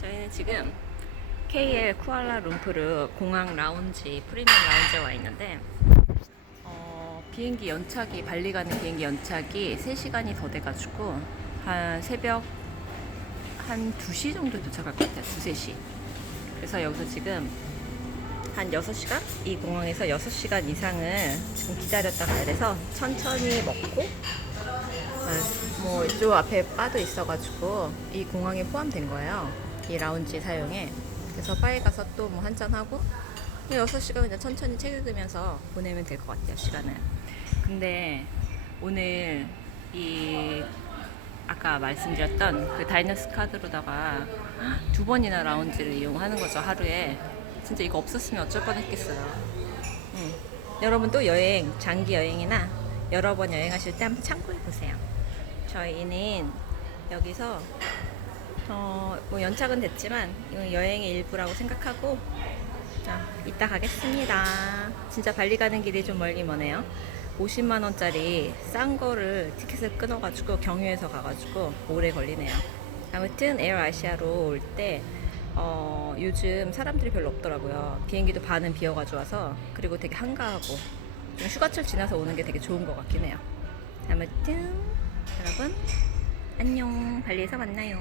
저희는 지금 KL 쿠알라룸푸르 공항 라운지 프리미엄 라운지에 와 있는데 어, 비행기 연착이 발리 가는 비행기 연착이 3시간이 더 돼가지고 한 새벽 한 2시 정도 도착할 것 같아요. 2, 3시. 그래서 여기서 지금 한 6시간? 이 공항에서 6시간 이상을 지금 기다렸다 가야 돼서 천천히 먹고 아, 뭐 이쪽 앞에 바도 있어가지고 이 공항에 포함된 거예요. 이 라운지 사용에. 그래서 바에 가서 또 뭐 한잔하고 6시간 그냥 천천히 책 읽으면서 보내면 될 것 같아요, 시간을. 근데 오늘 이 아까 말씀드렸던 그 다이너스 카드로다가 두 번이나 라운지를 이용하는 거죠, 하루에. 진짜 이거 없었으면 어쩔 뻔 했겠어요. 음. 여러분도 여행, 장기 여행이나 여러 번 여행하실 때 한번 참고해 보세요. 저희는 여기서 어, 뭐 연착은 됐지만 이건 여행의 일부라고 생각하고 자, 이따 가겠습니다. 진짜 발리 가는 길이 좀 멀긴 머네요. 50만 원짜리 싼 거를 티켓을 끊어가지고 경유해서 가가지고 오래 걸리네요. 아무튼 에어 아시아로 올때 어, 요즘 사람들이 별로 없더라고요. 비행기도 반은 비어가지고 와서 그리고 되게 한가하고 좀 휴가철 지나서 오는 게 되게 좋은 것 같긴 해요. 아무튼 여러분 안녕 발리에서 만나요.